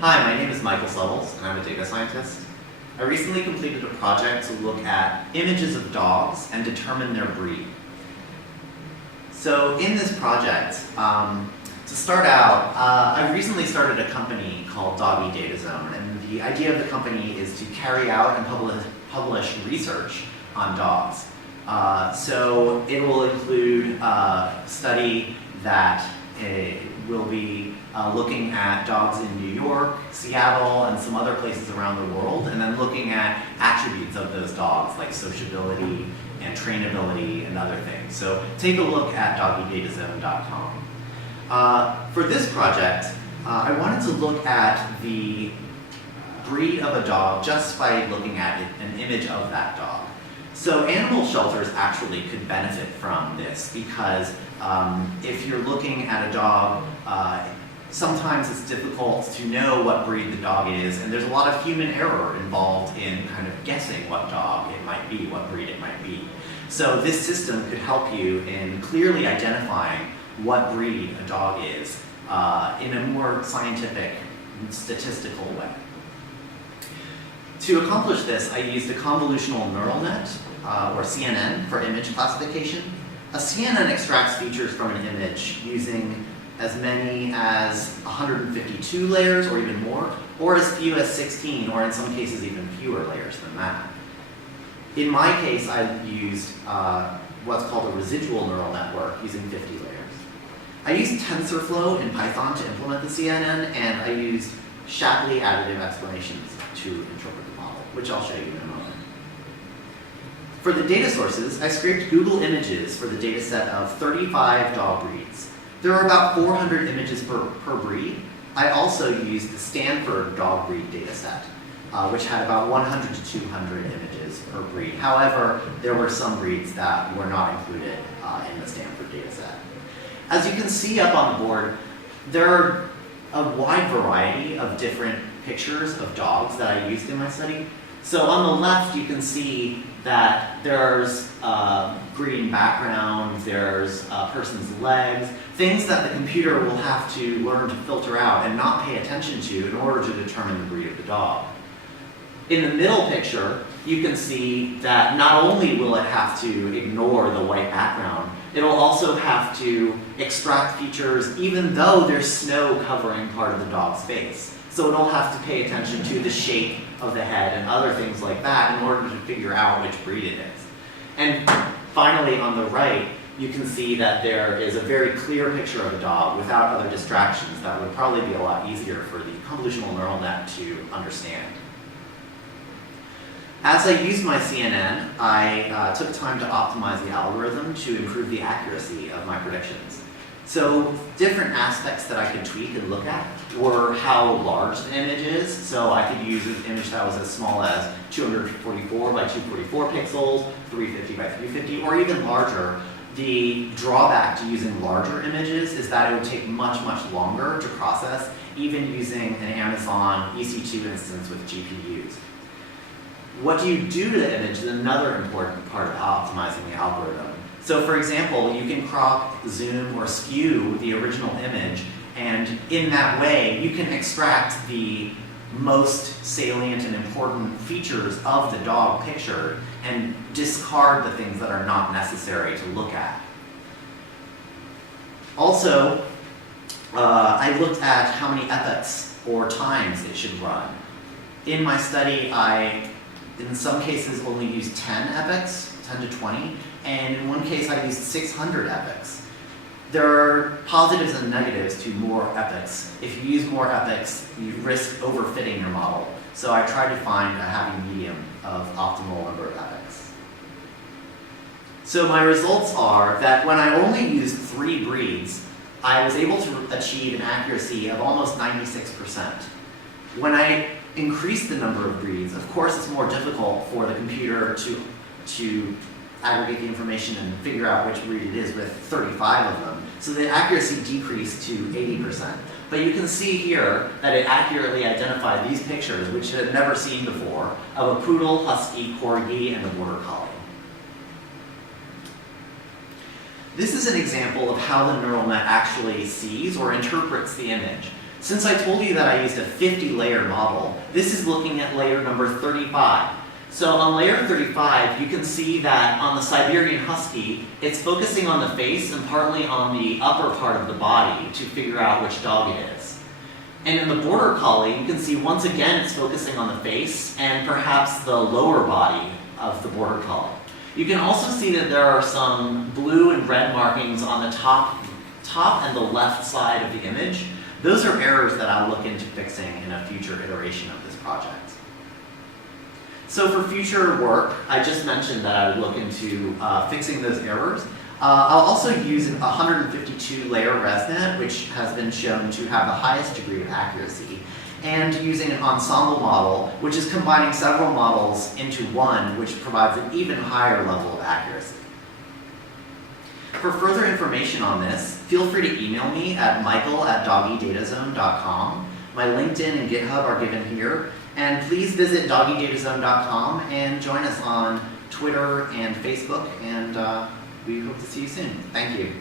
Hi, my name is Michael Suttles, and I'm a data scientist. I recently completed a project to look at images of dogs and determine their breed. So in this project, to start out, I recently started a company called Doggy Data Zone, and the idea of the company is to carry out and publish research on dogs. So it will include a study that will be looking at dogs in New York, Seattle, and some other places around the world, and then looking at attributes of those dogs like sociability and trainability and other things. So take a look at doggydataZone.com. For this project, I wanted to look at the breed of a dog just by looking at an image of that dog. So animal shelters actually could benefit from this because if you're looking at a dog, sometimes it's difficult to know what breed the dog is, and there's a lot of human error involved in kind of guessing what dog it might be, what breed it might be. So this system could help you in clearly identifying what breed a dog is in a more scientific, statistical way. To accomplish this, I used a convolutional neural net, or CNN, for image classification. A CNN extracts features from an image using as many as 152 layers or even more, or as few as 16, or in some cases even fewer layers than that. In my case, I used what's called a residual neural network using 50 layers. I used TensorFlow in Python to implement the CNN, and I used Shapley additive explanations to interpret the model, which I'll show you in a moment. For the data sources, I scraped Google Images for the data set of 35 dog breeds. There are about 400 images per breed. I also used the Stanford dog breed data set, which had about 100 to 200 images per breed. However, there were some breeds that were not included in the Stanford data set. As you can see up on the board, there are a wide variety of different pictures of dogs that I used in my study. So on the left, you can see that there's green background, there's a person's legs, things that the computer will have to learn to filter out and not pay attention to in order to determine the breed of the dog. In the middle picture, you can see that not only will it have to ignore the white background, it'll also have to extract features even though there's snow covering part of the dog's face. So it'll have to pay attention to the shape of the head and other things like that in order to figure out which breed it is. And finally, on the right, you can see that there is a very clear picture of a dog without other distractions that would probably be a lot easier for the convolutional neural net to understand. As I used my CNN, I took time to optimize the algorithm to improve the accuracy of my predictions. So different aspects that I could tweak and look at were how large the image is. So I could use an image that was as small as 244 by 244 pixels, 350 by 350, or even larger. The drawback to using larger images is that it would take much, much longer to process, even using an Amazon EC2 instance with GPUs. What do you do to the image is another important part of optimizing the algorithm. So for example, you can crop, zoom, or skew the original image, and in that way, you can extract the most salient and important features of the dog pictured and discard the things that are not necessary to look at. Also, I looked at how many epochs or times it should run. In my study, I, in some cases, only used 10 epochs, 10 to 20, and in one case I used 600 epochs. There are positives and negatives to more epochs. If you use more epochs, you risk overfitting your model. So I tried to find a happy medium of optimal number of epochs. So my results are that when I only used 3 breeds, I was able to achieve an accuracy of almost 96%. When I increased the number of breeds, of course it's more difficult for the computer to aggregate the information and figure out which breed it is with 35 of them. So the accuracy decreased to 80%. But you can see here that it accurately identified these pictures, which it had never seen before, of a poodle, husky, corgi, and a border collie. This is an example of how the neural net actually sees or interprets the image. Since I told you that I used a 50-layer model, this is looking at layer number 35. So on layer 35, you can see that on the Siberian Husky, it's focusing on the face and partly on the upper part of the body to figure out which dog it is. And in the Border Collie, you can see once again it's focusing on the face and perhaps the lower body of the Border Collie. You can also see that there are some blue and red markings on the top and the left side of the image. Those are errors that I'll look into fixing in a future iteration of this project. So for future work, I just mentioned that I would look into fixing those errors. I'll also use a 152-layer ResNet, which has been shown to have the highest degree of accuracy, and using an ensemble model, which is combining several models into one, which provides an even higher level of accuracy. For further information on this, feel free to email me at michael@doggydatazone.com. My LinkedIn and GitHub are given here. And please visit doggydatazone.com and join us on Twitter and Facebook, and we hope to see you soon. Thank you.